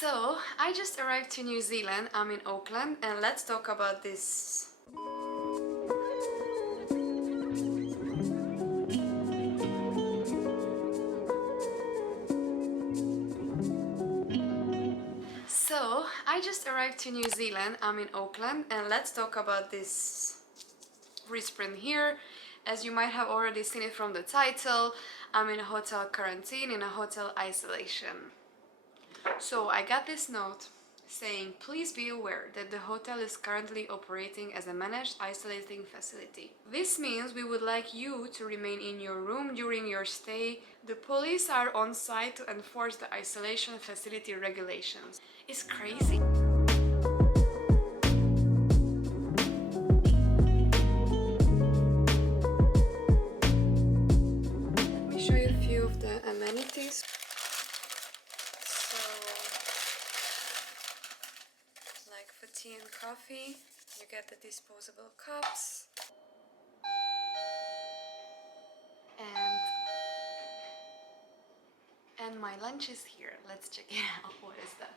So, I just arrived to New Zealand. I'm in Auckland and let's talk about this. So, I just arrived to New Zealand. I'm in Auckland and let's talk about this reprint here. As you might have already seen it from the title, I'm in a hotel quarantine, in a hotel isolation. So I got this note saying, please be aware that the hotel is currently operating as a managed isolating facility. This means we would like you to remain in your room during your stay. The police are on site to enforce the isolation facility regulations. It's crazy. Let me show you a few of the amenities. Like for tea and coffee, you get the disposable cups. And my lunch is here. Let's check it out. What is that?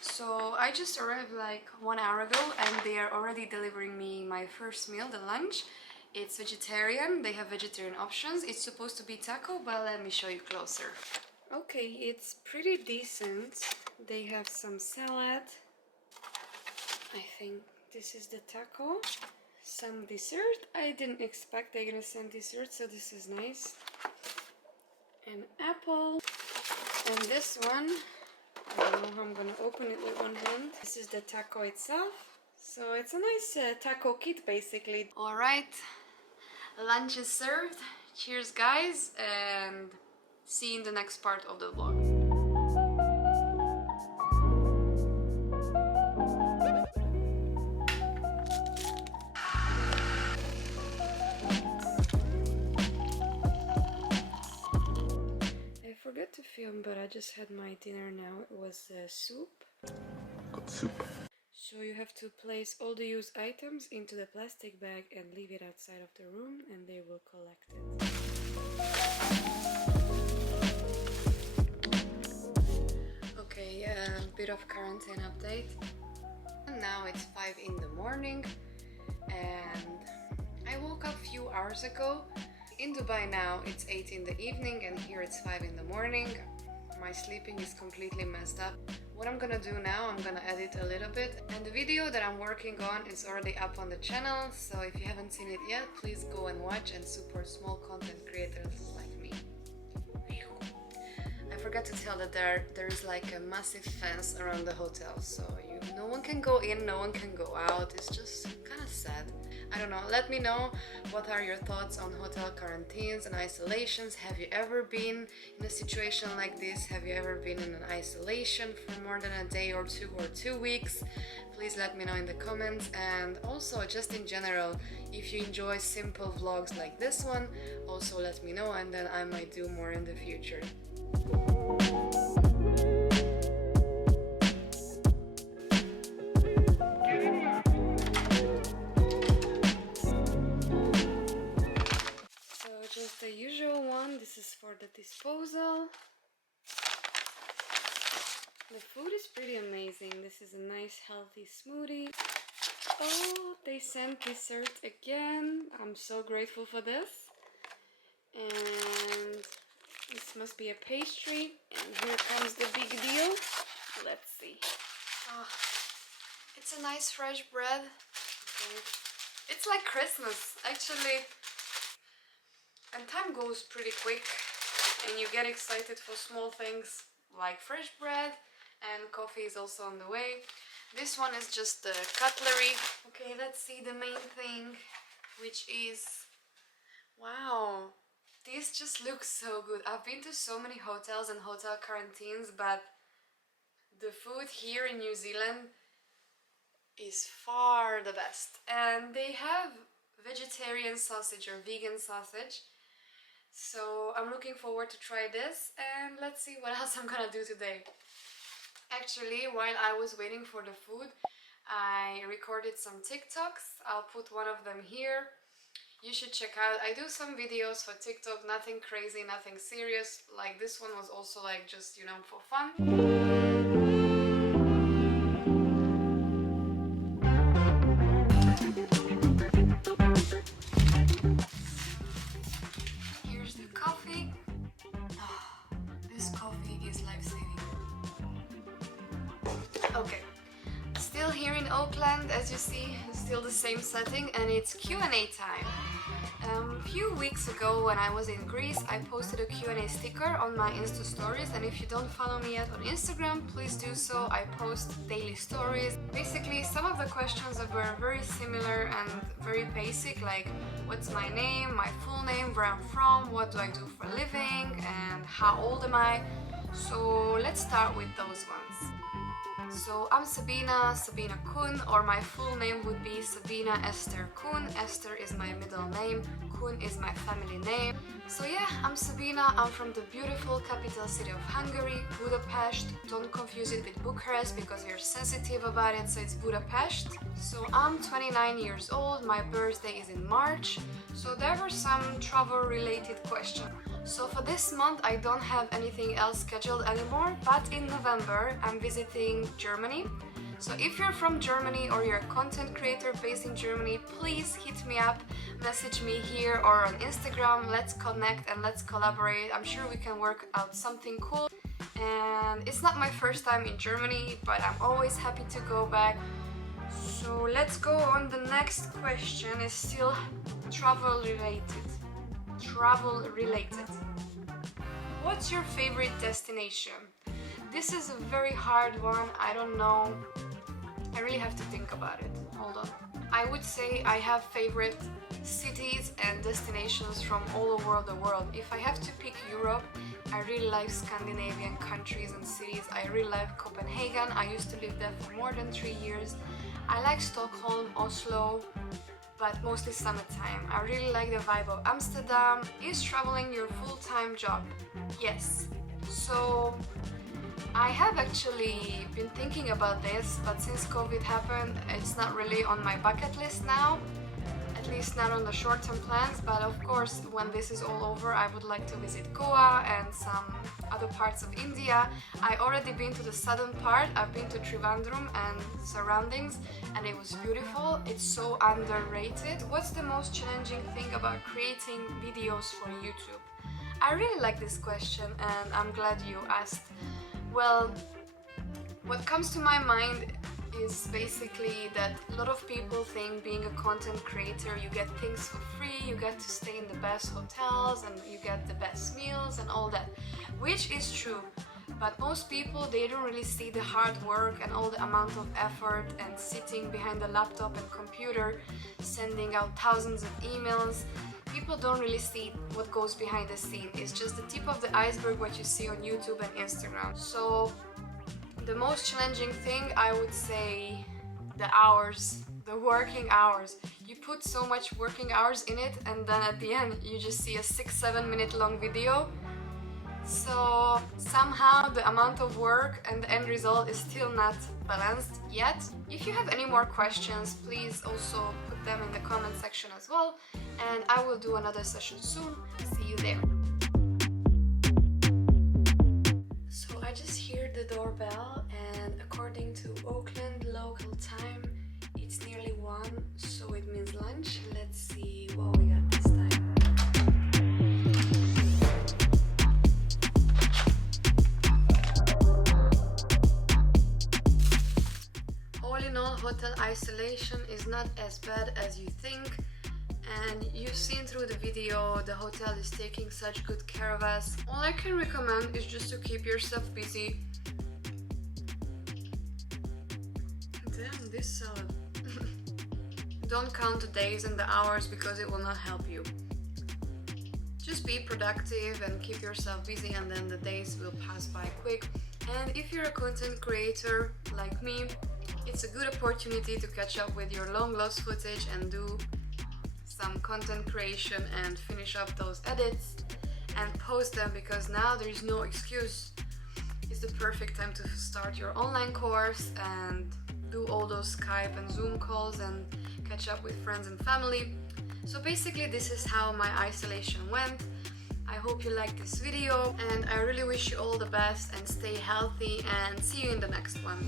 So I just arrived like 1 hour ago and they are already delivering me my first meal, the lunch. It's vegetarian, they have vegetarian options. It's supposed to be taco, but let me show you closer. Okay, it's pretty decent. They have some salad. I think this is the taco. Some dessert. I didn't expect they're gonna send dessert, so this is nice. An apple. And this one, I don't know how I'm gonna open it with one hand. This is the taco itself. So it's a nice taco kit basically. Alright, lunch is served. Cheers guys, and see you in the next part of the vlog. I forgot to film, but I just had my dinner now. It was soup. Got soup. So you have to place all the used items into the plastic bag and leave it outside of the room and they will collect it. Okay, a bit of quarantine update. And now it's 5 in the morning and I woke up a few hours ago. In Dubai now it's 8 in the evening and here it's 5 in the morning. My sleeping is completely messed up. What I'm gonna do now, I'm gonna edit a little bit, and the video that I'm working on is already up on the channel, so if you haven't seen it yet, please go and watch and support small content creators like me. I forgot to tell that there is like a massive fence around the hotel, so no one can go in, no one can go out. It's just kind of sad. I don't know, let me know what are your thoughts on hotel quarantines and isolations. Have you ever been in a situation like this? Have you ever been in an isolation for more than a day or 2 weeks? Please let me know in the comments, and also just in general, if you enjoy simple vlogs like this one, also let me know and then I might do more in the future. Just the usual one. This is for the disposal. The food is pretty amazing. This is a nice healthy smoothie. Oh, they sent dessert again. I'm so grateful for this. And this must be a pastry. And here comes the big deal. Let's see. Oh, it's a nice fresh bread. Okay. It's like Christmas, actually. And time goes pretty quick and you get excited for small things like fresh bread, and coffee is also on the way. This one is just the cutlery. Okay, let's see the main thing, which is, wow, this just looks so good. I've been to so many hotels and hotel quarantines, but the food here in New Zealand is far the best. And they have vegetarian sausage or vegan sausage. So I'm looking forward to try this, and let's see what else I'm gonna do today. Actually, while I was waiting for the food, I recorded some TikToks. I'll put one of them here. you should check out. I do some videos for TikTok, nothing crazy, nothing serious. Like this one was also like just, you know, for fun. Here's the coffee. Oh, this coffee is life-saving. Okay. Still here in Auckland, as you see, still the same setting, and it's Q&A time. A few weeks ago when I was in Greece, I posted a Q&A sticker on my Insta stories, and if you don't follow me yet on Instagram, please do so. I post daily stories. Basically, some of the questions that were very similar and very basic, like what's my name, my full name, where I'm from, what do I do for a living, and how old am I. So let's start with those ones. So I'm Sabina, Sabina Kun, or my full name would be Sabina Esther Kun. Esther is my middle name, Kun is my family name. So yeah, I'm Sabina, I'm from the beautiful capital city of Hungary, Budapest. Don't confuse it with Bucharest because you're sensitive about it, so it's Budapest. So I'm 29 years old, my birthday is in March. So there were some travel related questions. So for this month I don't have anything else scheduled anymore, but in November I'm visiting Germany. So if you're from Germany or you're a content creator based in Germany, please hit me up, message me here or on Instagram. Let's connect and let's collaborate. I'm sure we can work out something cool. And it's not my first time in Germany, but I'm always happy to go back. So let's go on. The next question is still travel related. What's your favorite destination? This is a very hard one. I don't know. I really have to think about it. Hold on. I would say I have favorite cities and destinations from all over the world. If I have to pick Europe, I really like Scandinavian countries and cities. I really like Copenhagen. I used to live there for more than 3 years. I like Stockholm, Oslo, but mostly summertime. I really like the vibe of Amsterdam. Is traveling your full-time job? Yes. So I have actually been thinking about this, but since COVID happened, it's not really on my bucket list now. At least not on the short-term plans, but of course when this is all over I would like to visit Goa and some other parts of India. I already been to the southern part. I've been to Trivandrum and surroundings, and it was beautiful. It's so underrated. What's the most challenging thing about creating videos for YouTube? I really like this question and I'm glad you asked. Well, what comes to my mind is basically that a lot of people think being a content creator, you get things for free, you get to stay in the best hotels and you get the best meals and all that, which is true. But most people, they don't really see the hard work and all the amount of effort and sitting behind the laptop and computer, sending out thousands of emails. People don't really see what goes behind the scene. It's just the tip of the iceberg what you see on YouTube and Instagram. So the most challenging thing, I would say, the hours, the working hours. You put so much working hours in it and then at the end you just see a 6-7 minute long video. So somehow the amount of work and the end result is still not balanced yet. If you have any more questions, please also put them in the comment section as well, and I will do another session soon. See you there. So I just heard the doorbell, and according to Auckland local time, it's nearly 1, so it means lunch. Let's see what we got this time. All in all, hotel isolation is not as bad as you think, and you've seen through the video the hotel is taking such good care of us. All I can recommend is just to keep yourself busy. Damn, this salad. Don't count the days and the hours because it will not help you. Just be productive and keep yourself busy, and then the days will pass by quick. And if you're a content creator like me, it's a good opportunity to catch up with your long lost footage and do some content creation and finish up those edits and post them, because now there is no excuse. It's the perfect time to start your online course and do all those Skype and Zoom calls and catch up with friends and family. So basically this is how my isolation went. I hope you liked this video, and I really wish you all the best and stay healthy, and see you in the next one.